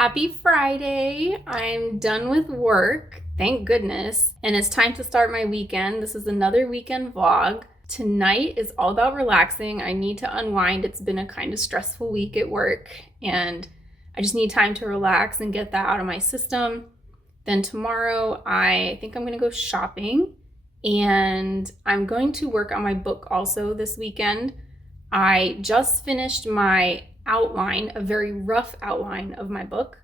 Happy Friday. I'm done with work, thank goodness, and it's time to start my weekend. This is another weekend vlog. Tonight is all about relaxing. I need to unwind. It's been a kind of stressful week at work, and I just need time to relax and get that out of my system. Then tomorrow, I think I'm going to go shopping, and I'm going to work on my book also this weekend. I just finished my outline, a very rough outline of my book,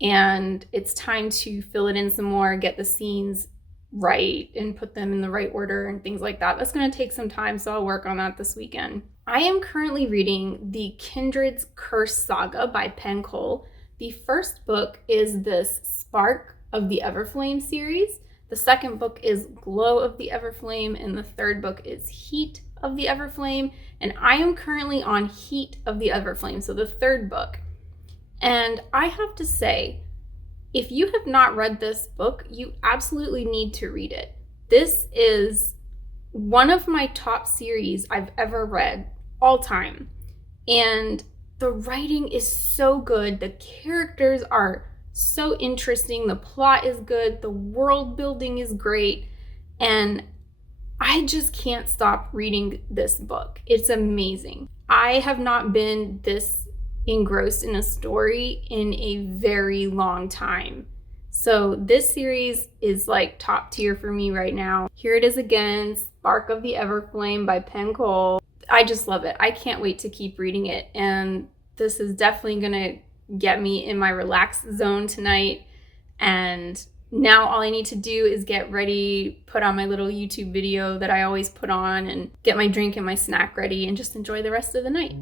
and it's time to fill it in some more, get the scenes right and put them in the right order and things like that. That's going to take some time, so I'll work on that this weekend. I am currently reading the Kindred's Curse saga by Penn Cole. The first book is this Spark of the Everflame series. The second book is Glow of the Everflame, and the third book is Heat of the Everflame, and I am currently on Heat of the Everflame, so the third book. And I have to say, if you have not read this book, you absolutely need to read it. This is one of my top series I've ever read, all time. And the writing is so good, the characters are so interesting, the plot is good, the world building is great, and I just can't stop reading this book. It's amazing. I have not been this engrossed in a story in a very long time. So this series is like top tier for me right now. Here it is again, Spark of the Everflame by Penn Cole. I just love it. I can't wait to keep reading it. And this is definitely gonna get me in my relaxed zone tonight. And now all I need to do is get ready, put on my little YouTube video that I always put on, and get my drink and my snack ready and just enjoy the rest of the night.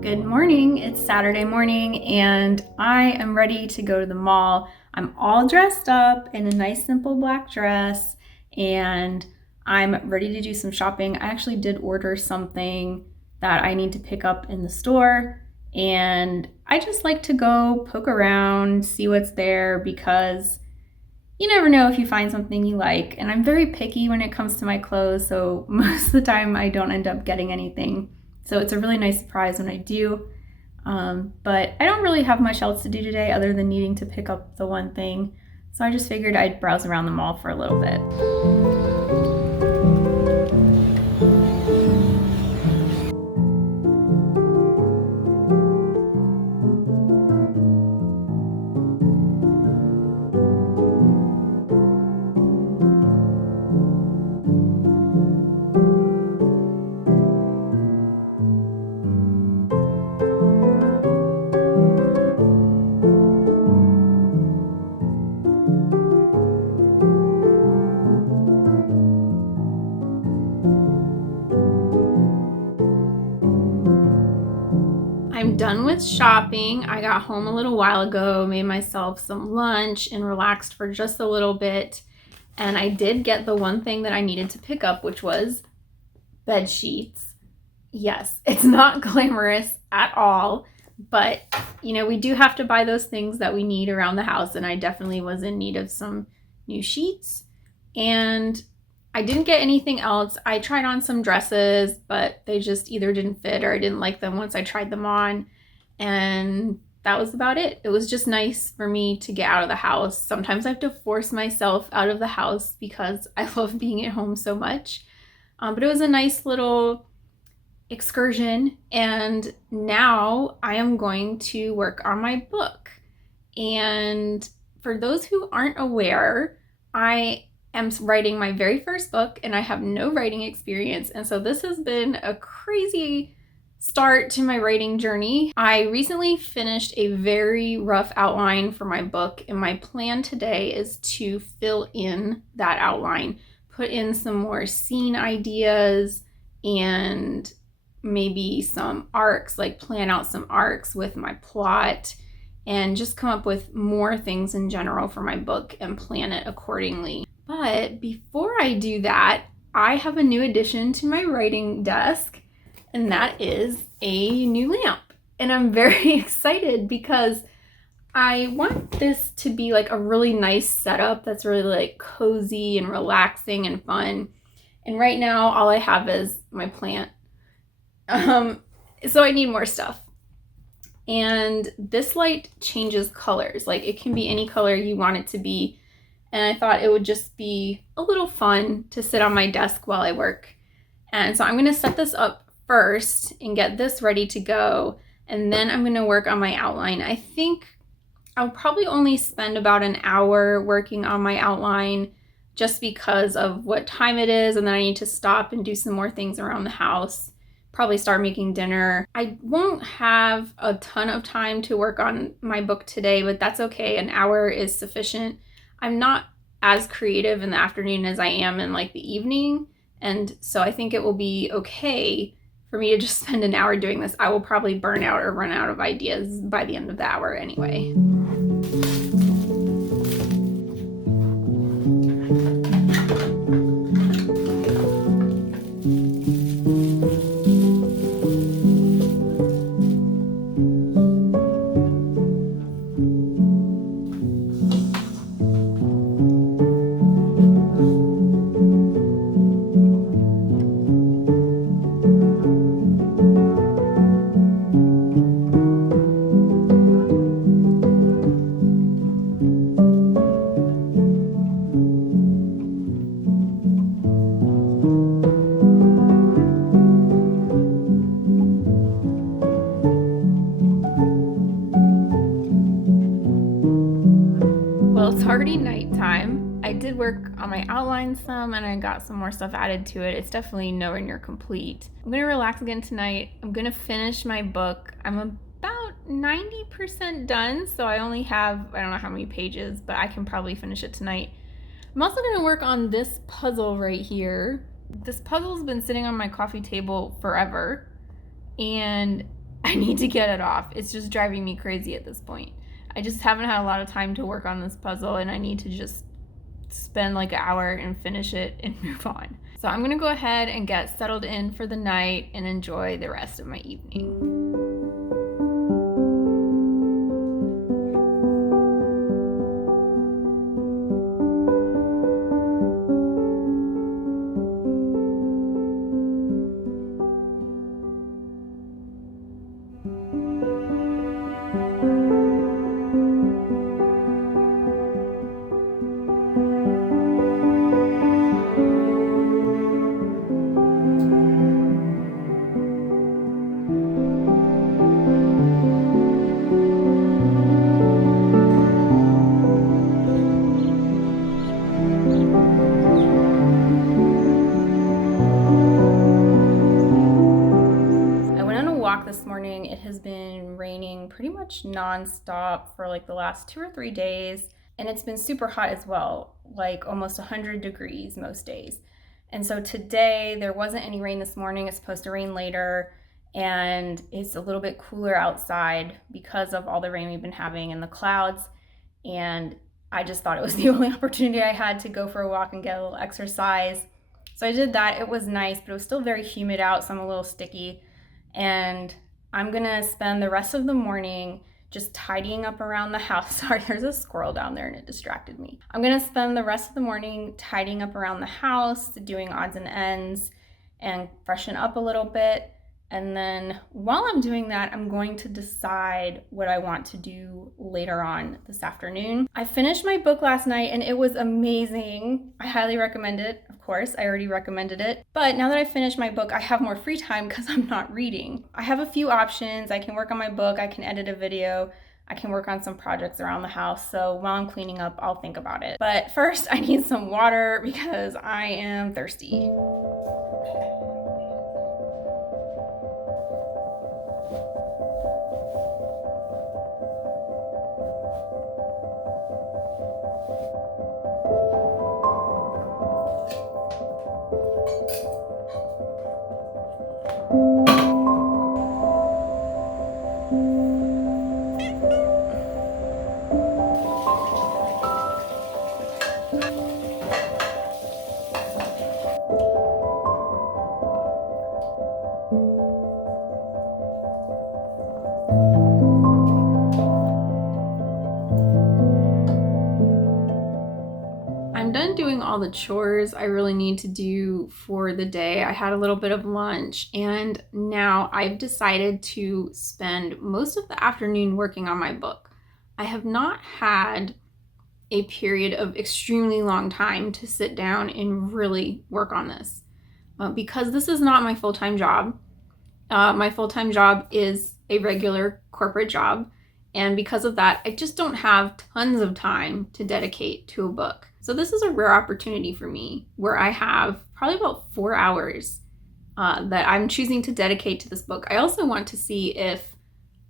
Good morning, it's Saturday morning and I am ready to go to the mall. I'm all dressed up in a nice simple black dress and I'm ready to do some shopping. I actually did order something that I need to pick up in the store, and I just like to go poke around, see what's there, because you never know if you find something you like. And I'm very picky when it comes to my clothes, so most of the time I don't end up getting anything. So it's a really nice surprise when I do. But I don't really have much else to do today other than needing to pick up the one thing. So I just figured I'd browse around the mall for a little bit. I'm done with shopping. I got home a little while ago, made myself some lunch and relaxed for just a little bit. And I did get the one thing that I needed to pick up, which was bed sheets. Yes, it's not glamorous at all, but we do have to buy those things that we need around the house, and I definitely was in need of some new sheets. And I didn't get anything else. I tried on some dresses, but they just either didn't fit or I didn't like them once I tried them on. And that was about it. It was just nice for me to get out of the house. Sometimes I have to force myself out of the house because I love being at home so much. But it was a nice little excursion, and now I am going to work on my book. And for those who aren't aware, I am writing my very first book and I have no writing experience. And so this has been a crazy start to my writing journey. I recently finished a very rough outline for my book, and my plan today is to fill in that outline, put in some more scene ideas and maybe some arcs, like plan out some arcs with my plot and just come up with more things in general for my book and plan it accordingly. But before I do that, I have a new addition to my writing desk, and that is a new lamp. And I'm very excited because I want this to be like a really nice setup that's really like cozy and relaxing and fun. And right now, all I have is my plant. So I need more stuff. And this light changes colors. Like, it can be any color you want it to be. And I thought it would just be a little fun to sit on my desk while I work. And so I'm going to set this up first and get this ready to go. And then I'm going to work on my outline. I think I'll probably only spend about an hour working on my outline just because of what time it is. And then I need to stop and do some more things around the house. Probably start making dinner. I won't have a ton of time to work on my book today, but that's okay. An hour is sufficient. I'm not as creative in the afternoon as I am in like the evening. And so I think it will be okay for me to just spend an hour doing this. I will probably burn out or run out of ideas by the end of the hour anyway. Well, it's already nighttime. I did work on my outline some and I got some more stuff added to it. It's definitely nowhere near complete. I'm gonna relax again tonight. I'm gonna finish my book. I'm about 90% done, so I only have, I don't know how many pages, but I can probably finish it tonight. I'm also gonna work on this puzzle right here. This puzzle's been sitting on my coffee table forever, and I need to get it off. It's just driving me crazy at this point. I just haven't had a lot of time to work on this puzzle, and I need to just spend like an hour and finish it and move on. So I'm gonna go ahead and get settled in for the night and enjoy the rest of my evening. This morning. It has been raining pretty much nonstop for like the last 2 or 3 days, and it's been super hot as well, like almost 100 degrees most days. And so today there wasn't any rain this morning. It's supposed to rain later, and it's a little bit cooler outside because of all the rain we've been having and the clouds. And I just thought it was the only opportunity I had to go for a walk and get a little exercise. So I did that. It was nice, but it was still very humid out, so I'm a little sticky. And I'm gonna spend the rest of the morning just tidying up around the house. Sorry, there's a squirrel down there and it distracted me. I'm gonna spend the rest of the morning tidying up around the house, doing odds and ends, and freshen up a little bit. And then while I'm doing that, I'm going to decide what I want to do later on this afternoon. I finished my book last night and it was amazing. I highly recommend it. Of course, I already recommended it. But now that I finished my book, I have more free time because I'm not reading. I have a few options. I can work on my book, I can edit a video, I can work on some projects around the house. So while I'm cleaning up, I'll think about it. But first, I need some water because I am thirsty. I'm done doing all the chores I really need to do for the day. I had a little bit of lunch and now I've decided to spend most of the afternoon working on my book. I have not had a period of extremely long time to sit down and really work on this because this is not my full-time job. My full-time job is a regular corporate job, and because of that, I just don't have tons of time to dedicate to a book. So this is a rare opportunity for me where I have probably about 4 hours that I'm choosing to dedicate to this book. I also want to see if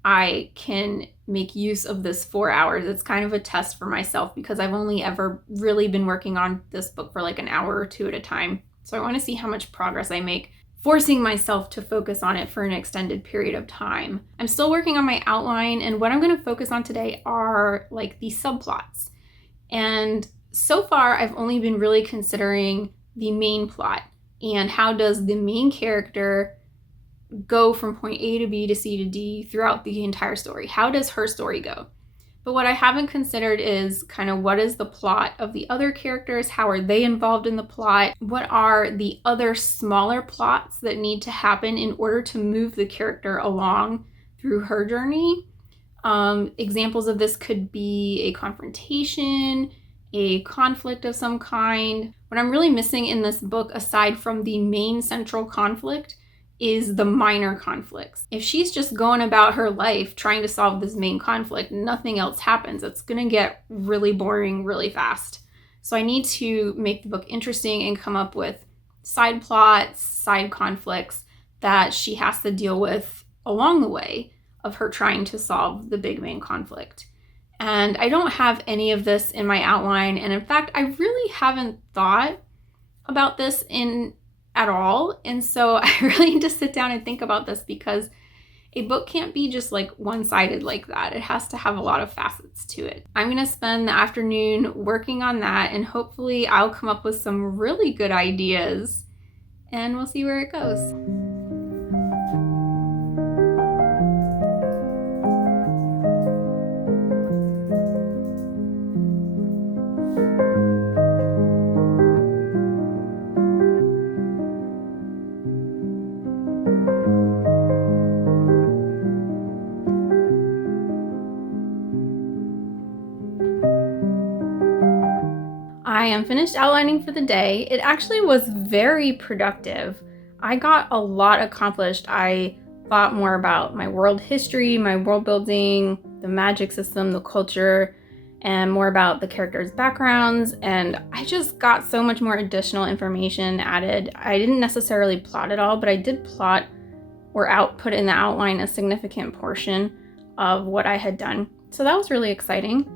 I can make use of this 4 hours. It's kind of a test for myself because I've only ever really been working on this book for like an hour or two at a time. So I want to see how much progress I make, forcing myself to focus on it for an extended period of time. I'm still working on my outline, and what I'm going to focus on today are like the subplots. And so far, I've only been really considering the main plot and how does the main character go from point A to B to C to D throughout the entire story. How does her story go? But what I haven't considered is kind of what is the plot of the other characters? How are they involved in the plot? What are the other smaller plots that need to happen in order to move the character along through her journey? Examples of this could be a confrontation, a conflict of some kind. What I'm really missing in this book, aside from the main central conflict, is the minor conflicts. If she's just going about her life trying to solve this main conflict, nothing else happens. It's gonna get really boring really fast. So I need to make the book interesting and come up with side plots, side conflicts that she has to deal with along the way of her trying to solve the big main conflict. And I don't have any of this in my outline. And in fact, I really haven't thought about this at all. And so I really need to sit down and think about this because a book can't be just like one-sided like that. It has to have a lot of facets to it. I'm going to spend the afternoon working on that, and hopefully I'll come up with some really good ideas, and we'll see where it goes. I am finished outlining for the day. It actually was very productive. I got a lot accomplished. I thought more about my world history, my world building, the magic system, the culture, and more about the characters' backgrounds. And I just got so much more additional information added. I didn't necessarily plot it all, but I did plot or output in the outline a significant portion of what I had done. So that was really exciting.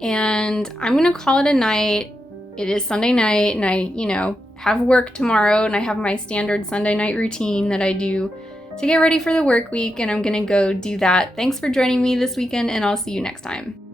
And I'm gonna call it a night. It is Sunday night and I, have work tomorrow, and I have my standard Sunday night routine that I do to get ready for the work week, and I'm gonna go do that. Thanks for joining me this weekend, and I'll see you next time.